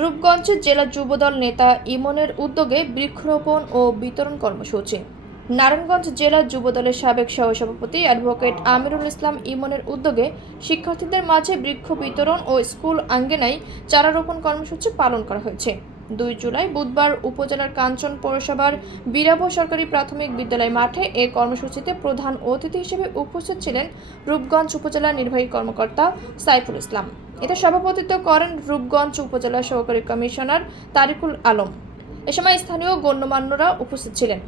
রূপগঞ্জ জেলা যুবদল নেতা ইমনের উদ্যোগে বৃক্ষরোপণ ও বিতরণ কর্মসূচি। নারায়ণগঞ্জ জেলা যুবদলের সাবেক সহসভাপতি অ্যাডভোকেট আমিরুল ইসলাম ইমনের উদ্যোগে শিক্ষার্থীদের মাঝে বৃক্ষ বিতরণ ও স্কুল আঙ্গিনায় চারা রোপণ কর্মসূচি পালন করা হয়েছে। 2 জুলাই বুধবার উপজেলার কাঞ্চন পৌরসভার বীরাবো সরকারি প্রাথমিক বিদ্যালয় মাঠে এ কর্মসূচিতে প্রধান অতিথি হিসেবে উপস্থিত ছিলেন রূপগঞ্জ উপজেলা নির্বাহী কর্মকর্তা সাইফুল ইসলাম। এতে সভাপতিত্ব করেন রূপগঞ্জ উপজেলা সহকারী কমিশনার তারিকুল আলম। এ সময় স্থানীয় গণ্যমান্যরা উপস্থিত ছিলেন।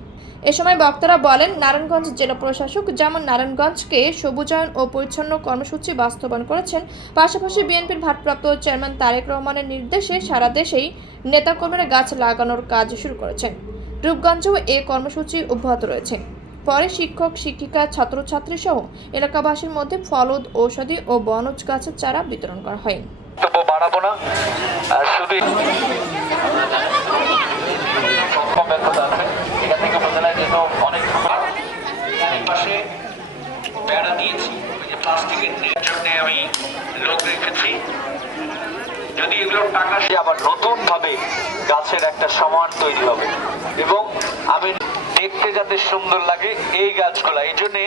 এ সময় বক্তারা বলেন, নারায়ণগঞ্জ জেলা প্রশাসক যেমন নারায়ণগঞ্জকে সবুজায়ন ও পরিচ্ছন্ন কর্মসূচি বাস্তবায়ন করেছেন, পাশাপাশি বিএনপির ভারপ্রাপ্ত চেয়ারম্যান তারেক রহমানের নির্দেশে সারা দেশেই নেতাকর্মীরা গাছ লাগানোর কাজ শুরু করেছেন। রূপগঞ্জেও এ কর্মসূচি অব্যাহত রয়েছে। পরে শিক্ষক, শিক্ষিকা, ছাত্রছাত্রী সহ এলাকাবাসীর মধ্যে ফলদ, ঔষধি ও বনজ গাছের চারা বিতরণ করা হয়। বাড়াবো না, শুধু এখান থেকে উপজেলায় যেত অনেক পাশে বেড়া দিয়েছি, ওই যে প্লাস্টিকের জন্য আমি লোক রেখেছি। যদি এগুলোর টাকা আবার নতুন ভাবে গাছের একটা সমান তৈরি হবে এবং আমি দেখতে যাতে সুন্দর লাগে এই গাছগুলা, এই জন্যে